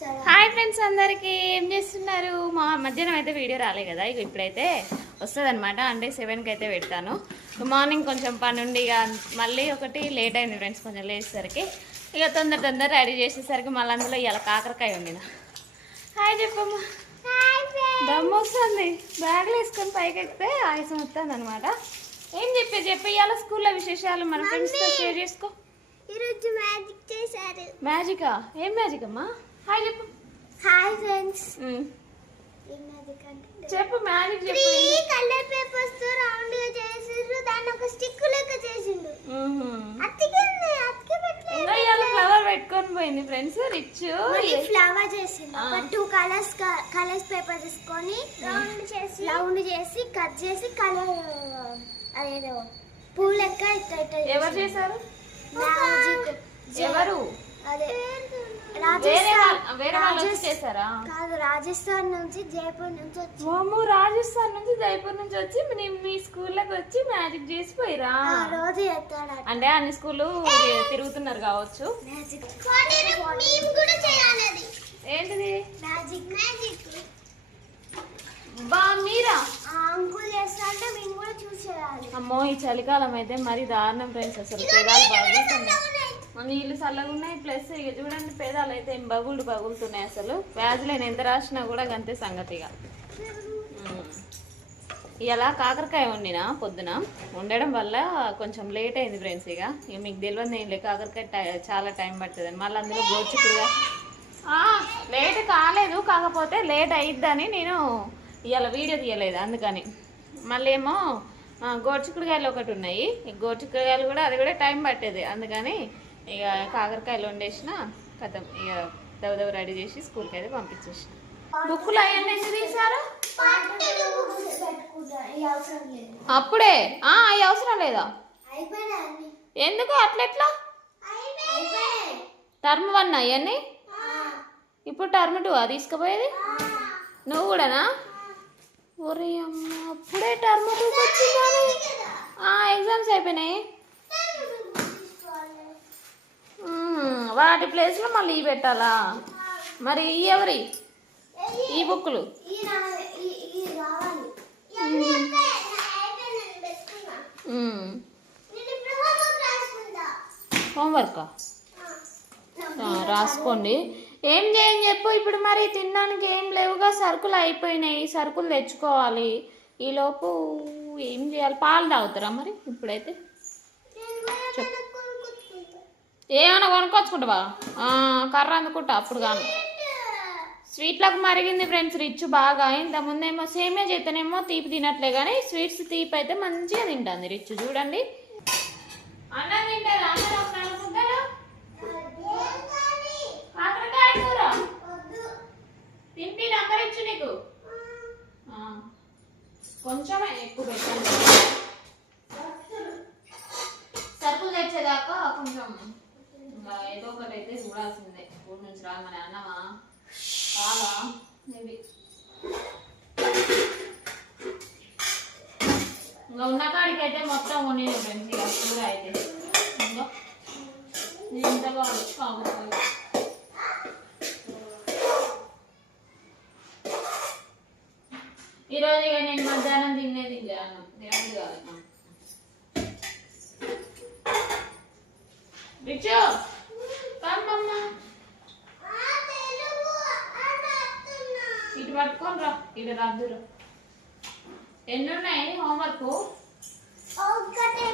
Hi friends అందరికీ ఏం చేస్తున్నారు? మా మధ్యాహ్నం అయితే వీడియో రాలే కదా ఇక ఇప్పుడైతే వస్తుంది అనమాట అంటే సెవెన్కి అయితే పెడతాను. మార్నింగ్ కొంచెం పని ఉండి ఇక మళ్ళీ ఒకటి లేట్ అయింది ఫ్రెండ్స్ కొంచెం లేచేసరికి ఇక తొందర తొందర రెడీ చేసేసరికి మళ్ళీ అందులో ఇలా కాకరకాయ ఉండిన హాయ్ చెప్పమ్మా. దమ్ము వస్తుంది. బ్యాగ్లు వేసుకొని పైకి ఎక్కితే ఆయాసం వస్తుంది అనమాట ఏం చెప్పే చెప్పి ఇవాళ స్కూల్లో విశేషాలు మన ఫ్రెండ్స్తో షేర్ చేసుకో. ఈరోజు మ్యాజిక్ చేశారు. మ్యాజికా? ఏం మ్యాజిక్ అమ్మా హాయ్ చెప్పు. హాయ్ ఫ్రెండ్స్ మ్యాజిక్ చెప్పు మ్యాజిక్ త్రీ చెప్పు కలర్ పేపర్స్తో రౌండ్గా చేసిండ్రు. దాన్ని ఒక స్టిక్ లెక్క చేసిండు. మ్మ్హ్మ్. అతికి ఇవాళ ఫ్లవర్ పెట్టుకొని పోయింది ఫ్రెండ్స్ రిచ్ ఫ్లవర్ చేసిండు. ఒక టూ కలర్స్ కలర్స్ పేపర్ తీసుకొని రౌండ్ చేసి రౌండ్ చేసి కట్ చేసి కలర్ అదేదో పూల లెక్క ఎవరు చేశారు? ఎవరు? అదే. వాళ్ళ- వేరే వాళ్ళు వచ్చి రాజస్థాన్ చేశారా? కాదు రాజస్థాన్ నుంచి జైపూర్ నుంచి వచ్చి. వాము రాజస్థాన్ నుంచి జైపూర్ నుంచి వచ్చి మీ మీ స్కూల్లోకి వచ్చి మ్యాజిక్ చేసి పోయిరా ఆ రోజు చేస్తాడు అంటే అన్ని స్కూళ్ళు తిరుగుతున్నారు కావచ్చు. మ్యాజిక్. మేము కూడా చేయాలి అది. ఏంటిది? మ్యాజిక్. మ్యాజిక్. బా మీరా? ఆ అంకుల్ చేస్తా అంటే మేము కూడా చూసేయాలి అమ్మో ఈ చలికాలం అయితే మరి దారుణం ఫ్రెండ్స్. అసలు పేదాలు బాగుతున్నాయి నీళ్ళు చల్లగా ఉన్నాయి ప్లస్ ఇక చూడండి పేదాలు అయితే ఏం బగుళ్ళు బగులుతున్నాయి అసలు. వ్యాధులైన ఎంత రాసినా కూడా అంతే సంగతిగా ఇలా కాకరకాయ వండినా పొద్దున. ఉండడం వల్ల కొంచెం లేట్ అయింది ఫ్రెండ్స్ ఇక. ఇక మీకు తెలియదు ఏం కాకరకాయ టై- చాలా టైం పడుతుంది మళ్ళీ అందులో గోచుకుడుగా లేట్ కాలేదు కాకపోతే లేట్ అయిద్దని నేను ఇవాళ వీడియో తీయలేదు అందుకని. మళ్ళీ ఏమో ఆ, గోరుచిక్కుడుకాయలు ఒకటి ఉన్నాయి. ఈ కూడా అది కూడా టైం పట్టేది అందుకని ఇక కాకరకాయలు వండేసిన కథం ఇక దవదవ రెడీ చేసి స్కూల్కి అయితే పంపించేసిన. బుక్కులు అవన్నీ లేదు. అప్పుడే? ఆ, అవి అవసరం లేదా? ఎందుకు? అట్లెట్లా టర్మ్ వన్ అవన్నీ? ఇప్పుడు టర్మ్ టూ తీసుకుపోయేది? నువ్వు కూడానా? ఒరే అమ్మ అప్పుడే టర్మ్ టూ వచ్చిందని. ఎగ్జామ్స్ అయిపోయినాయి మ్మ్, వాటి ప్లేస్లో మళ్ళీ ఇవి పెట్టాలా? మరి ఈ ఎవరి? ఈ బుక్కులు. మ్మ్. హోంవర్కా రాసుకోండి. ఏం చేయని చెప్పు? ఇప్పుడు మరి తినడానికి ఏం లేవుగా సరుకులు అయిపోయినాయి. సరుకులు తెచ్చుకోవాలి. ఈలోపు ఏం చేయాలి? పాలు తాగుతారా మరి ఇప్పుడైతే? ఏమైనా కొనుక్కొచ్చుకుంటావా? కర్ర అందుకుంటా అప్పుడు కానీ స్వీట్లకు మరిగింది ఫ్రెండ్స్ రిచ్ బాగా. ఇంతకుముందేమో సేమే చేతనేమో తీపి తినట్లే కానీ స్వీట్స్ తీపి అయితే మంచిగా తింటుంది రిచ్ చూడండి. అన్నం తింటారు అన్నం ఒక నాలుగు ముద్దలు? కాకరకాయ కూర తింటి నంబర్ ఇచ్చు నీకు ఆ, కొంచెమే ఎక్కువ పెట్టండి సరుకులు తెచ్చేదాకా కొంచెం ఇంకా ఏదో ఒకటి అయితే చూడాల్సిందే ఊరి నుంచి రాగానే అన్నమా చాలా ఇవి ఇంకా ఉన్న కాడికి అయితే మొత్తం ఫ్రెండ్స్ ఇక కూర అయితే ఇంకో ఇంత కాదు కావాలి ఈరోజు ఇక నేను మధ్యాహ్నం తినే తింటాను తినదు కాదు రిచు కమ్మమ్మ ఇటు పట్టుకొని రా ఇటు రాదురా ఎన్నున్నాయి హోంవర్క్ ఒక్కటే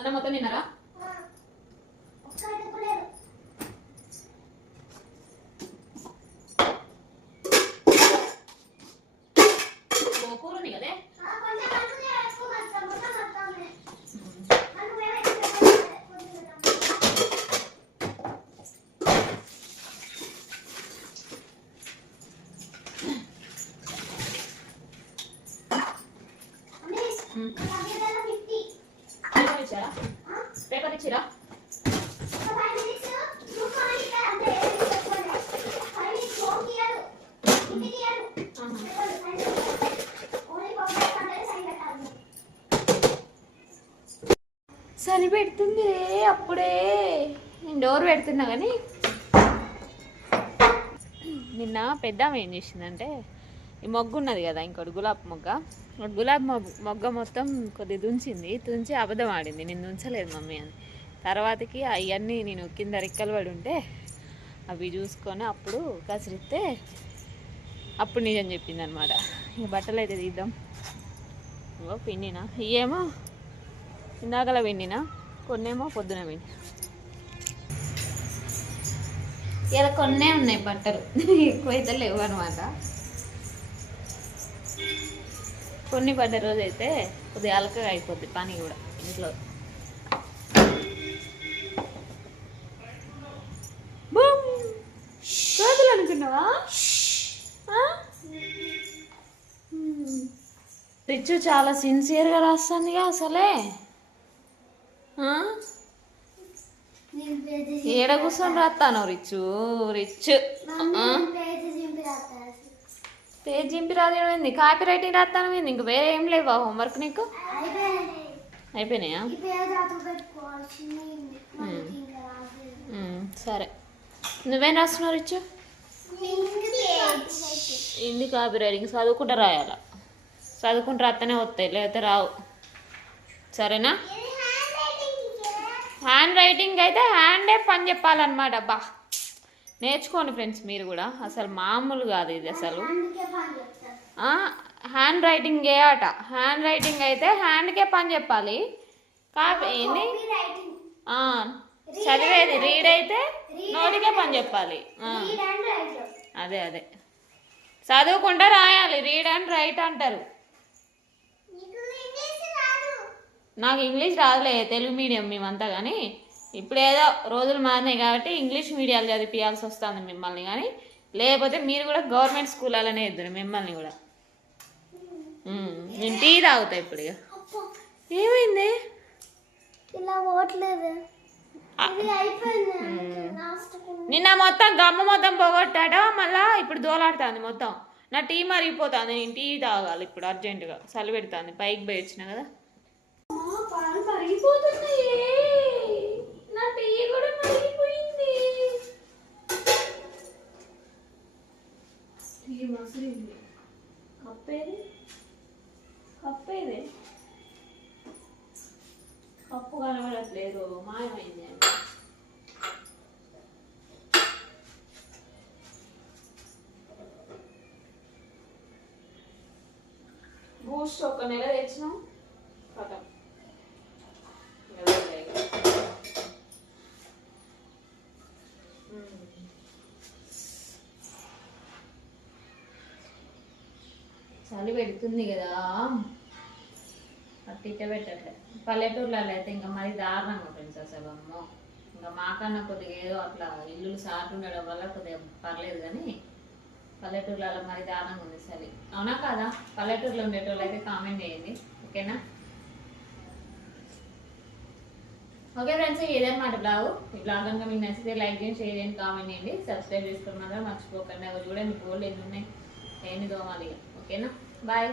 అన్న మొత్తం తిన్నారా చలి పెడుతుంది అప్పుడే. నేను డోర్ పెడుతున్నా కానీ. నిన్న పెద్దామె ఏం చేసిందంటే ఈ మొగ్గు ఉన్నది కదా ఇంకోటి గులాబీ మొగ్గ. గులాబ్ గులాబీ మొగ్గ మొత్తం కొద్దిగా దుంచింది తుంచి అబద్ధం ఆడింది. నేను దుంచలేదు మమ్మీ అని. తర్వాతకి అవన్నీ నేను కింద రెక్కలు పడి ఉంటే అవి చూసుకొని అప్పుడు కసిరిస్తే అప్పుడు నిజం చెప్పింది అనమాట ఈ బట్టలు అయితే తీద్దాం. ఓ పిండినా? ఇవేమో ఇందాకల వెండినా కొన్నేమో పొద్దున వెండి ఇలా కొన్నే ఉన్నాయి బట్టలు. ఎక్కువైతే లేవు అనమాట కొన్ని పడ్డ రోజు అయితే కొద్దిగా అలకగా అయిపోద్ది పని కూడా ఇంట్లో. అనుకున్నావా. రిచ్చు చాలా సిన్సియర్గా రాస్తుందిగా అసలే. ఏడ కూర్చొని రాస్తాను రిచ్చు రిచ్ మమ్మీ పేజీ చింపి రాదేయడం ఏంది కాపీ రైటింగ్ రాస్తాను ఏంది? ఇంక వేరే ఏం లేవా హోంవర్క్ నీకు? అయిపోయినాయా. సరే. నువ్వేం రాస్తున్నావు రిచ్చు? హిందీ కాపీ రైటింగ్ చదువుకుంటా రాయాల? చదువుకుంటూ రాస్తేనే వస్తాయి. లేకపోతే రావు. సరేనా? ఇది హ్యాండ్ రైటింగ్ అయితే హ్యాండే పని చెప్పాలన్నమాట బా నేర్చుకోండి ఫ్రెండ్స్ మీరు కూడా. అసలు మామూలు కాదు ఇది అసలు. హ్యాండ్ రైటింగ్ ఏ ఆట. హ్యాండ్ రైటింగ్ అయితే హ్యాండ్కే పని చెప్పాలి. ఆ, చదివేది రీడ్ అయితే నోటికే పని చెప్పాలి. అదే అదే. చదువుకుంటా రాయాలి. రీడ్ అండ్ రైట్ అంటారు నీకు ఇంగ్లీష్ రాదు నాకు ఇంగ్లీష్ రాదులే తెలుగు మీడియం మేమంతా కానీ ఇప్పుడు ఏదో రోజులు మారినాయి కాబట్టి ఇంగ్లీష్ మీడియాలు చదివించాల్సి వస్తుంది మిమ్మల్ని కానీ లేకపోతే మీరు కూడా గవర్నమెంట్ స్కూళ్ళలోనే ఇద్దరు మిమ్మల్ని కూడా. నేను టీ తాగుతా ఇప్పుడు ఇక ఏమైంది? ఇలా ఓట్లేదు నిన్న మొత్తం గమ్మ మొత్తం పోగొట్టాడా మళ్ళా ఇప్పుడు దోలాడుతుంది మొత్తం. నా టీ మరిగిపోతుంది నేను టీ తాగాలి ఇప్పుడు అర్జెంటుగా. చలి పెడుతుంది పైకి పోయి వచ్చిన కదా. పాలు మరిగిపోతున్నాయి. నా టీ కూడా మరిగిపోయింది. టీ మసిలింది కప్పేది? కప్పేది? కప్పు కనబడట్లేదు మాయమైంది బూస్ట్ ఒక నెల తెచ్చినాం కథం చలి పెడుతుంది కదా. అట్టిట్ట పెట్టట్లే. పల్లెటూర్లలో అయితే ఇంకా మరి దారుణంగా ఫ్రెండ్స్ అసలు అమ్మో. ఇంకా మాకన్నా కొద్దిగా ఏదో అట్లా ఇల్లులు సాటు ఉండడం వల్ల కొద్దిగా పర్లేదు కానీ పల్లెటూర్లలో మరి దారుణంగా ఉంది చలి. అవునా కాదా? పల్లెటూరులో ఉండేటోళ్ళు అయితే కామెంట్ చేయండి. ఓకేనా? ఓకే ఫ్రెండ్స్ ఇదేమాట బ్లాగ్. ఈ బ్లాగ్ కనుక మీకు నచ్చితే లైక్ చేయండి షేర్ చేయండి కామెంట్ చేయండి. సబ్స్క్రైబ్ చేసుకోవడం మాత్రం మర్చిపోకండి. అవి చూడండి గోల్డ్ ఎన్ని ఉన్నాయి? ఎన్ని దోమాలి ఓకేనా బాయ్